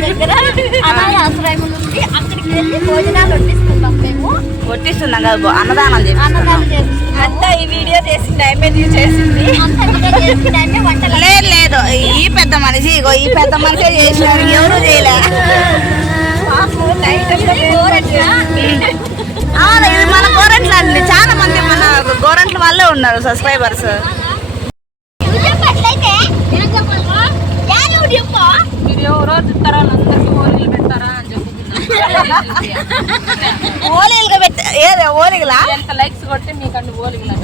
దగ్గర అనాథ ఆశ్రయం నుండి అక్కడికి వెళ్ళి భోజనాలు వడ్డిస్తున్నాం మేము. వడ్డిస్తున్నాం కదా, అన్నదానం అంతా ఈ వీడియో చేసింది చేసింది లేదు లేదు. ఈ పెద్ద మనిషి ఇగో ఈ పెద్ద మనిషి చేసినారు, ఎవరు చేయలే. ఇది మన గోరంట్ల అండి, చాలా మంది మన గోరంట్ల వాళ్ళే ఉన్నారు సబ్స్క్రైబర్స్. ఓలీలుగా పెట్ట ఏదే ఓలిగలా ఎంత లైక్స్ కొట్టి మీకంటే ఓలిగలా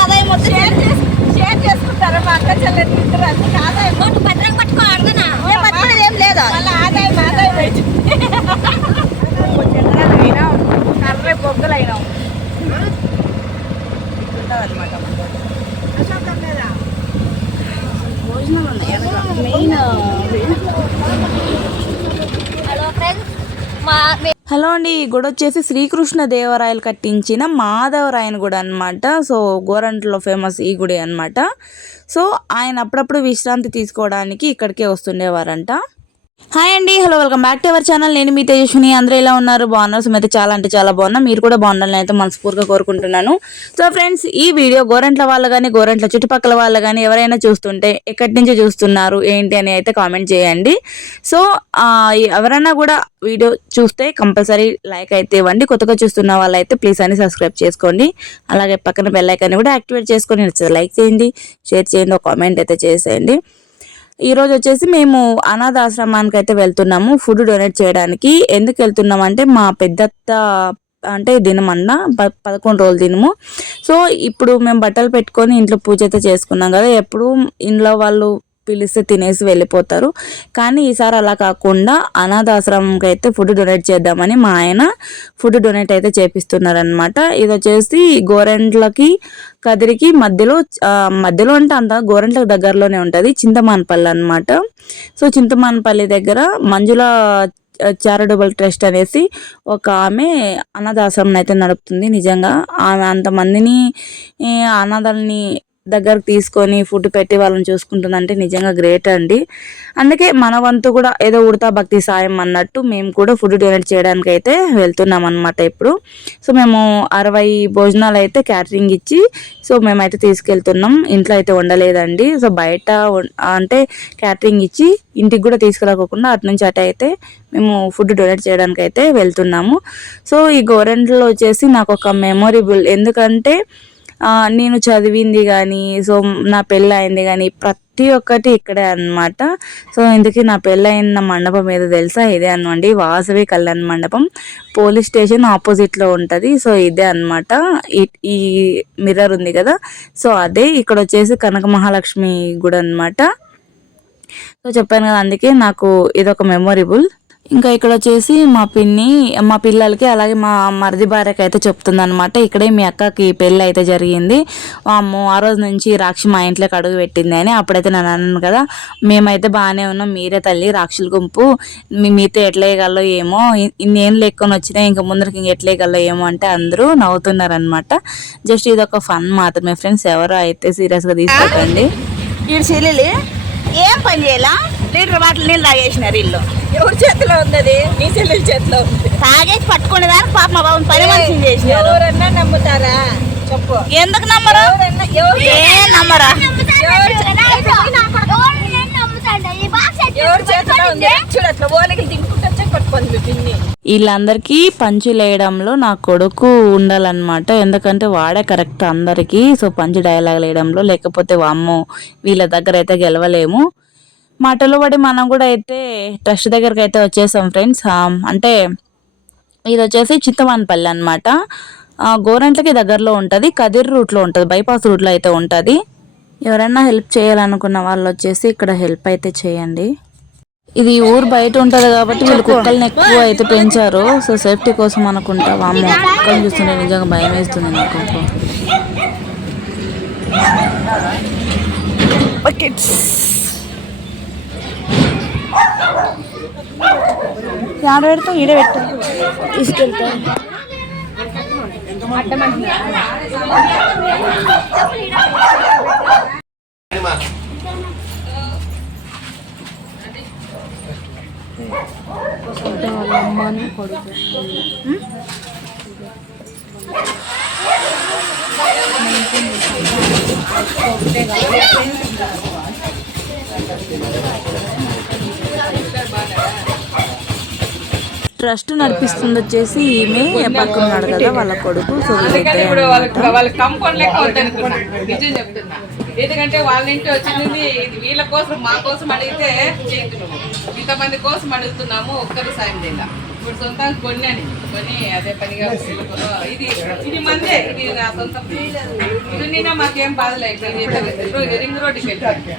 ఆదాయం మొత్తం షేర్ చేసుకుంటారు మా అక్క చెల్లెలు ఇద్దరు. అందుకే ఆదాయం భద్రం పట్టుకోవాలి ఏం లేదు, ఆదాయం అయినా కర్రే బొగ్గలు అయినా అనమాట. హలో అండి, ఈ గుడి వచ్చేసి శ్రీకృష్ణ దేవరాయలు కట్టించిన మాధవరాయన గుడి అనమాట. సో గోరంట్లో ఫేమస్ ఈ గుడి అనమాట. సో ఆయన అప్పుడప్పుడు విశ్రాంతి తీసుకోవడానికి ఇక్కడికే వస్తుండేవారంట. హాయ్ అండి, hello, welcome back to our channel. నేను మీ తేజస్విని. అందరూ ఎలా ఉన్నారు? బాగున్నారు? సో అయితే చాలా అంటే చాలా బాగున్నా. మీరు కూడా బాగుండాలని అయితే మనస్ఫూర్తిగా కోరుకుంటున్నాను. సో ఫ్రెండ్స్, ఈ వీడియో గోరంట్ల వాళ్ళు కానీ గోరంట్ల చుట్టుపక్కల వాళ్ళు కానీ ఎవరైనా చూస్తుంటే ఎక్కడి నుంచి చూస్తున్నారు ఏంటి అని అయితే కామెంట్ చేయండి. సో ఎవరైనా కూడా వీడియో చూస్తే కంపల్సరీ లైక్ అయితే ఇవ్వండి. కొత్తగా చూస్తున్న వాళ్ళైతే ప్లీజ్ అని సబ్స్క్రైబ్ చేసుకోండి. అలాగే పక్కన బెల్ ఐకాన్ కూడా యాక్టివేట్ చేసుకొని నచ్చితే లైక్ చేయండి, షేర్ చేయండి, ఒక కామెంట్ అయితే చేసేయండి. ఈరోజు వచ్చేసి మేము అనాథ ఆశ్రమానికి అయితే వెళ్తున్నాము ఫుడ్ డొనేట్ చేయడానికి. ఎందుకు వెళ్తున్నాం అంటే మా పెద్దత్త అంటే దినమన్న 11 రోజులు దినము. సో ఇప్పుడు మేము బట్టలు పెట్టుకొని ఇంట్లో పూజ అయితే చేసుకున్నాం కదా, ఎప్పుడు ఇంట్లో వాళ్ళు పిలిస్తే తినేసి వెళ్ళిపోతారు. కానీ ఈసారి అలా కాకుండా అనాథాశ్రమంకి అయితే ఫుడ్ డొనేట్ చేద్దామని మా ఆయన ఫుడ్ డొనేట్ అయితే చేపిస్తున్నారనమాట. ఇది వచ్చేసి గోరెంట్లకి కదిరికి మధ్యలో అంటే అంత గోరెంట్లకు దగ్గరలోనే ఉంటుంది, చింతమానపల్లి అనమాట. సో చింతమానపల్లి దగ్గర మంజుల చారిటబుల్ ట్రస్ట్ అనేసి ఒక ఆమె అనాథాశ్రమం అయితే నడుపుతుంది. నిజంగా ఆమె అంతమందిని అనాథల్ని దగ్గరకు తీసుకొని ఫుడ్ పెట్టి వాళ్ళని చూసుకుంటుందంటే నిజంగా గ్రేట్ అండి. అందుకే మన వంతు కూడా ఏదో ఉడతా భక్తి సాయం అన్నట్టు మేము కూడా ఫుడ్ డొనేట్ చేయడానికి అయితే వెళ్తున్నాం అనమాట ఇప్పుడు. సో మేము 60 భోజనాలు అయితే క్యాటరింగ్ ఇచ్చి సో మేమైతే తీసుకెళ్తున్నాం. ఇంట్లో అయితే వండలేదండి. సో బయట అంటే క్యాటరింగ్ ఇచ్చి ఇంటికి కూడా తీసుకురాకోకుండా అటు నుంచి అటు అయితే మేము ఫుడ్ డొనేట్ చేయడానికి అయితే వెళ్తున్నాము. సో ఈ గోరెంట్లో వచ్చేసి నాకు ఒక మెమొరబుల్, ఎందుకంటే నేను చదివింది కానీ సో నా పెళ్ళి అయింది కానీ ప్రతి ఒక్కటి ఇక్కడే అనమాట. సో ఇందుకే నా పెళ్ళైన మండపం ఏదో తెలుసా, ఇదే అనమాట వాసవి కళ్యాణ మండపం. పోలీస్ స్టేషన్ ఆపోజిట్లో ఉంటుంది. సో ఇదే అనమాట. ఈ మిర్రర్ ఉంది కదా, సో అదే. ఇక్కడ వచ్చేసి కనక మహాలక్ష్మి గుడి అనమాట. సో చెప్పాను కదా, అందుకే నాకు ఇదొక మెమొరబుల్. ఇంకా ఇక్కడ వచ్చేసి మా పిన్ని మా పిల్లలకి అలాగే మా మరిది భార్యకి అయితే చెప్తుంది అనమాట. ఇక్కడే మీ అక్కకి పెళ్ళి అయితే జరిగింది, అమ్మో ఆ రోజు నుంచి రాక్షి మా ఇంట్లోకి అడుగు పెట్టింది అని. అప్పుడైతే నేను అన్నాను కదా, మేమైతే బాగానే ఉన్నాం, మీరే తల్లి రాక్షుల గుంపు, మీతో ఎట్లా వేయగలరో ఏమో, ఇన్నేం లెక్కని వచ్చినా ఇంకా ముందరికి ఇంక ఎట్లా వేయగలరో ఏమో అంటే అందరూ నవ్వుతున్నారనమాట. జస్ట్ ఇది ఒక ఫన్ మాత్రమే ఫ్రెండ్స్, ఎవరు అయితే సీరియస్గా తీసుకోకండి. వీడు చెల్లెలు ఏం పని చేయాలా, లీటర్ బాటిల్ నీళ్ళు తాగేసినారు ఇల్లు. ఎవరి చేతిలో ఉంది? నీ చెల్లెల చేతిలో ఉంది. తాగేసి పట్టుకునేదాన్ని పాప మా బాబుని పని మనిషిని చేసినారు. ఎవరన్నా నమ్ముతారా చెప్పు? ఎందుకు నమ్మరు? ఏం నమ్మరా? వీళ్ళందరికీ పంచులేయడంలో నా కొడుకు ఉండాలన్నమాట. ఎందుకంటే వాడే కరెక్ట్ అందరికీ. సో పంచు డైలాగ్ వేయడంలో, లేకపోతే వామ్మో వీళ్ళ దగ్గర అయితే గెలవలేము. మాటలు పడి మనం కూడా అయితే ట్రస్ట్ దగ్గరికి అయితే వచ్చేసాం ఫ్రెండ్స్. అంటే ఇది వచ్చేసి చింతమానపల్లి అనమాట. గోరంట్లకి దగ్గరలో ఉంటుంది, కదిర్ రూట్లో ఉంటుంది, బైపాస్ రూట్లో అయితే ఉంటుంది. ఎవరైనా హెల్ప్ చేయాలనుకున్న వాళ్ళు వచ్చేసి ఇక్కడ హెల్ప్ అయితే చేయండి. ఇది ఊరు బయట ఉంటుంది కాబట్టి వీళ్ళు కుక్కల్ని ఎక్కువ అయితే పెంచారు. సో సేఫ్టీ కోసం అనుకుంటా. వామ్మో కుక్కల్ని చూస్తుంటే నిజంగా భయం వేస్తుంది నాకు. ఆడ పెడతాం, ఈడ పెట్టాం, తీసుకెళ్తాం. ట్రస్ట్ నడిపిస్తుంది వచ్చేసి ఈమె పక్కన్నాడు కదా వాళ్ళ కొడుకు. సో ఇప్పుడు వాళ్ళ కంపౌండ్ లెక్క వద్దనుకున్నా, నిజం చెప్తున్నా. ఎందుకంటే వాళ్ళ ఇంటి వచ్చింది వీళ్ళ కోసం మా కోసం అడిగితే చేస్తున్నాము, ఇంతమంది కోసం అడుగుతున్నాము, ఒక్కరు సాయం చేయాల. ఇప్పుడు సొంతంగా కొని అదే పనిగా ఇది ఇది మందే, ఇది నా సొంతం. ఇది నిన్న మాకేం బాధ లేదు, రింగ్ రోడ్డుకి వెళ్ళాను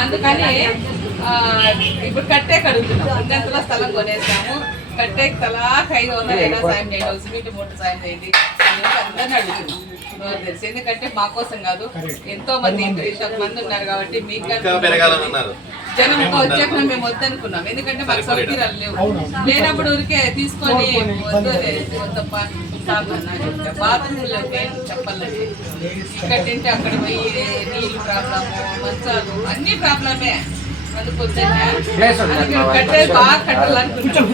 అందుకని ఇప్పుడు కట్టే కడుగుతున్నాం. ఇంతలో స్థలం కొనేసాము, కట్టే తలాకి 500 ఎలా సాయం చేయాలి, సిమెంట్ మూట సాయం చేయండి అందరిని అడుగుతున్నాం తెలుసు. ఎందుకంటే మా కోసం కాదు, ఎంతో మంది ఇంతమంది ఉన్నారు కాబట్టి మీకు జనం వచ్చాక మేము వద్దనుకున్నాం. ఎందుకంటే మాకు సౌకర్యాలు లేవు, లేనప్పుడు ఊరికే తీసుకొని వద్దప్ప బాత్రూంలో చెప్పాలండి. ఇక్కడ తింటే అక్కడ పోయి నీళ్ళు ప్రాబ్లము, మంచాలు అన్ని ప్రాబ్లమే. అందుకు కట్టే బాగా కట్టాలనుకుంటున్నాం.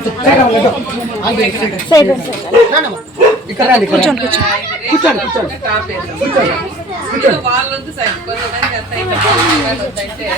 వాళ్ళొద్దు సార్, కొంతమంది అంతా వద్దంటే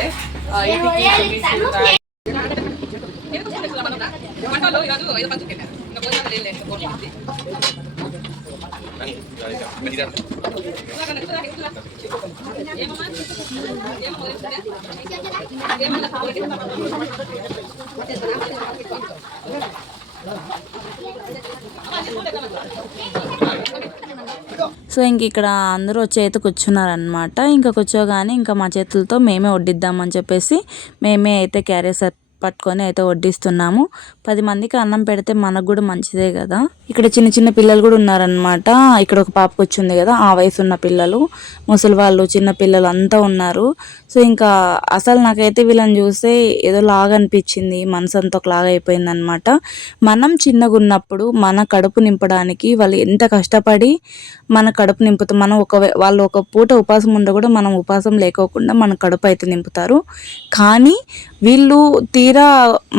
సో ఇంక ఇక్కడ అందరూ వచ్చి అయితే కూర్చున్నారనమాట. ఇంకా కూర్చోగానే ఇంకా మా చేతులతో మేమే వడ్డిద్దామని చెప్పేసి మేమే అయితే క్యారియర్స్ పట్టుకొని అయితే వడ్డిస్తున్నాము. 10 మందికి అన్నం పెడితే మనకు కూడా మంచిదే కదా. ఇక్కడ చిన్న చిన్న పిల్లలు కూడా ఉన్నారనమాట. ఇక్కడ ఒక పాప వచ్చింది కదా, ఆ వయసు ఉన్న పిల్లలు, ముసలి వాళ్ళు, చిన్న పిల్లలు అంతా ఉన్నారు. సో ఇంకా అసలు నాకైతే వీళ్ళని చూస్తే ఏదో లాగా అనిపించింది, మనసు అంతా ఒకలాగా అయిపోయింది అనమాట. మనం చిన్నగా ఉన్నప్పుడు మన కడుపు నింపడానికి వాళ్ళు ఎంత కష్టపడి మన కడుపు నింపుతాం. మనం వాళ్ళు ఒక పూట ఉపాసం ఉండ కూడా మనం ఉపాసం లేకోకుండా మన కడుపు అయితే నింపుతారు. కానీ వీళ్ళు తీరా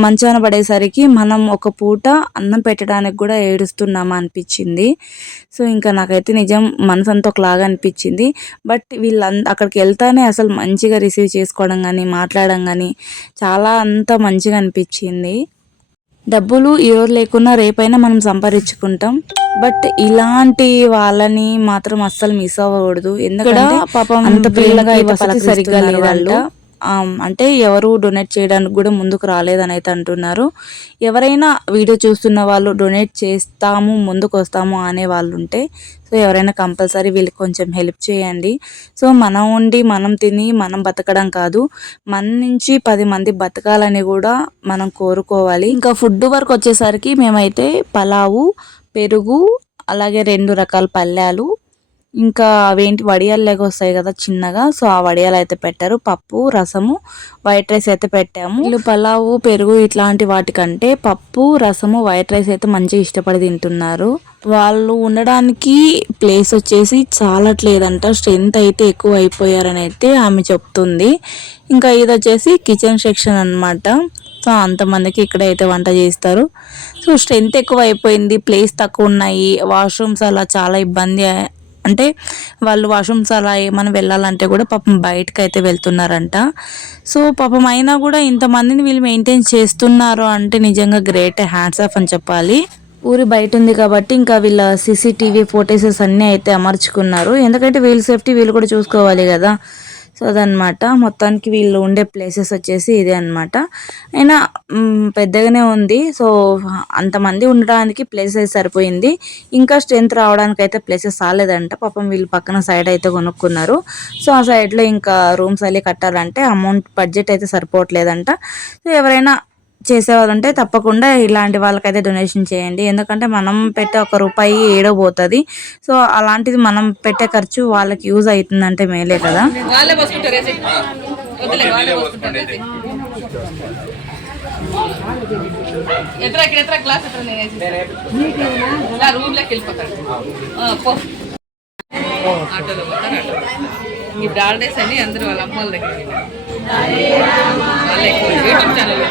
మంచాన పడేసరికి మనం ఒక పూట అన్నం పెట్టడానికి కూడా ఏడుస్తున్నామా అనిపించింది. సో ఇంకా నాకైతే నిజం మనసు అంతా ఒకలాగా అనిపించింది. బట్ అక్కడికి వెళ్తానే అసలు మంచిగా రిసీవ్ చేసుకోవడం కానీ మాట్లాడడం కానీ చాలా అంతా మంచిగా అనిపించింది. డబ్బులు ఈరోజు లేకున్నా రేపైనా మనం సంపాదించుకుంటాం, బట్ ఇలాంటి వాళ్ళని మాత్రం అస్సలు మిస్ అవ్వకూడదు. ఎందుకంటే పాపం అంత పిల్లగా అయితే సరిగ్గా లేదంట. అంటే ఎవరు డొనేట్ చేయడానికి కూడా ముందుకు రాలేదని అయితే అంటున్నారు. ఎవరైనా వీడియో చూస్తున్న వాళ్ళు డొనేట్ చేస్తాము ముందుకు వస్తాము అనే వాళ్ళు ఉంటే సో ఎవరైనా కంపల్సరీ వీళ్ళకి కొంచెం హెల్ప్ చేయండి. సో మనం ఉండి మనం తిని మనం బతకడం కాదు, మన నుంచి 10 మంది బతకాలని కూడా మనం కోరుకోవాలి. ఇంకా ఫుడ్ వరకు వచ్చేసరికి మేమైతే పలావు, పెరుగు, అలాగే 2 రకాల పళ్ళాలు, ఇంకా అవేంటి వడియాలు లేక వస్తాయి కదా చిన్నగా, సో ఆ వడియాలు అయితే పెట్టారు. పప్పు, రసము, వైట్ రైస్ అయితే పెట్టాము. వీళ్ళు పలావు, పెరుగు ఇట్లాంటి వాటికంటే పప్పు, రసము, వైట్ రైస్ అయితే మంచిగా ఇష్టపడి తింటున్నారు. వాళ్ళు ఉండడానికి ప్లేస్ వచ్చేసి చాలట్లేదంట, స్ట్రెంత్ అయితే ఎక్కువ అయిపోయారని అయితే ఆమె చెప్తుంది. ఇంకా ఇది వచ్చేసి కిచెన్ సెక్షన్ అన్నమాట. సో అంతమందికి ఇక్కడ అయితే వంట చేస్తారు. సో స్ట్రెంత్ ఎక్కువ అయిపోయింది, ప్లేస్ తక్కువ ఉన్నాయి, వాష్రూమ్స్ అలా చాలా ఇబ్బంది. అంటే వాళ్ళు వాష్రూమ్స్ అలా ఏమైనా వెళ్ళాలంటే కూడా పాపం బయటకు అయితే వెళ్తున్నారంట. సో పాపం అయినా కూడా ఇంతమందిని వీళ్ళు మెయింటైన్ చేస్తున్నారు అంటే నిజంగా గ్రేట్, హ్యాండ్స్ ఆఫ్ అని చెప్పాలి. ఊరి బయట ఉంది కాబట్టి ఇంకా వీళ్ళ CCTV ఫోటోసెస్ అన్నీ అయితే అమర్చుకున్నారు. ఎందుకంటే వీళ్ళ సేఫ్టీ వీళ్ళు కూడా చూసుకోవాలి కదా. సో అదనమాట మొత్తానికి వీళ్ళు ఉండే ప్లేసెస్ వచ్చేసి ఇదే అనమాట. అయినా పెద్దగానే ఉంది. సో అంతమంది ఉండడానికి ప్లేసెస్ సరిపోయింది, ఇంకా స్ట్రెంత్ రావడానికి అయితే ప్లేసెస్ రాలేదంట. పాపం వీళ్ళు పక్కన సైడ్ అయితే కొనుక్కున్నారు. సో ఆ సైడ్లో ఇంకా రూమ్స్ అవి కట్టాలంటే అమౌంట్ బడ్జెట్ అయితే సరిపోవట్లేదంట. సో ఎవరైనా చేసేవాళ్ళు ఉంటే తప్పకుండా ఇలాంటి వాళ్ళకైతే డొనేషన్ చేయండి. ఎందుకంటే మనం పెట్టే ₹1 ఏడో పోతుంది. సో అలాంటిది మనం పెట్టే ఖర్చు వాళ్ళకి యూజ్ అవుతుందంటే మేలే కదా. ఎత్ర క్లాస్ ఎత్ర నేను రూమ్లోకి వెళ్ళిపోతాడు పో ఆటోలో పోతారు ఆటో ఇప్పుడు హాలిడేస్ అని అందరూ వాళ్ళ అమ్మ వాళ్ళ దగ్గర వాళ్ళ ఎక్కువ యూట్యూబ్ ఛానల్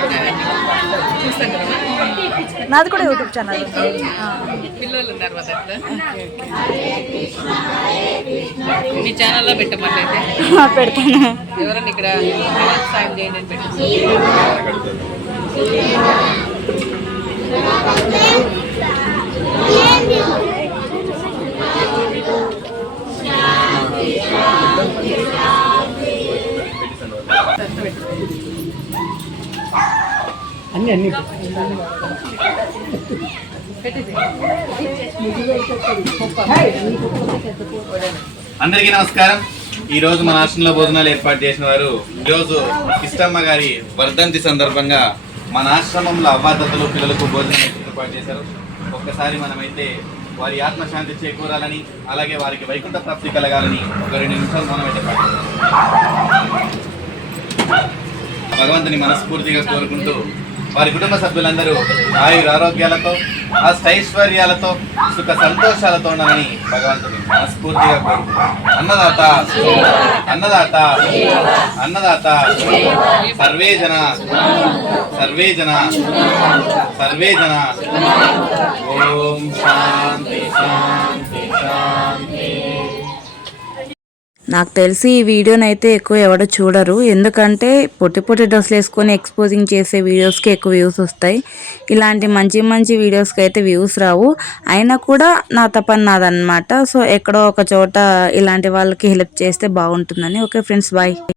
చూస్తాం కదా నాది కూడా యూట్యూబ్ ఛానల్ పిల్లలు ఉన్నారు మా దగ్గర మీ ఛానల్లో పెట్టమన్నైతే పెడతాను. ఎవరన్నా ఇక్కడ సాయం చేయండి అని పెట్టి అందరికీ నమస్కారం. ఈ రోజు మన ఆశ్రమంలో భోజనాలు ఏర్పాటు చేసిన వారు ఈరోజు కిష్టమ్మ గారి వర్ధంతి సందర్భంగా మన ఆశ్రమంలో అవ్వాతలు పిల్లలకు భోజనం ఏర్పాటు చేశారు. ఒక్కసారి మనమైతే వారి ఆత్మశాంతి చేకూరాలని అలాగే వారికి వైకుంఠ ప్రాప్తి కలగాలని ఒక 2 నిమిషాలు మనమైతే పాటిస్తాం. భగవంతుని మనస్ఫూర్తిగా కోరుకుంటూ వారి కుటుంబ సభ్యులందరూ ఆయుర ఆరోగ్యాలతో అష్టైశ్వర్యాలతో సుఖ సంతోషాలతో ఉండాలని భగవంతుని మనస్ఫూర్తిగా కోరుకుంటాం. అన్నదాత అన్నదాత అన్నదాత సర్వే జన సర్వే జన సర్వే జన. ఓం శాంతి శాంతి శాంతి. నాకు తెలిసి ఈ వీడియోని అయితే ఎక్కువ ఎవడో చూడరు, ఎందుకంటే పొట్టి పొట్టి డ్రెస్సులు వేసుకొని ఎక్స్పోజింగ్ చేసే వీడియోస్కి ఎక్కువ వ్యూస్ వస్తాయి. ఇలాంటి మంచి మంచి వీడియోస్కి అయితే వ్యూస్ రావు. అయినా కూడా నా తపన నాదనమాట. సో ఎక్కడో ఒక చోట ఇలాంటి వాళ్ళకి హెల్ప్ చేస్తే బాగుంటుందని. Okay friends, bye.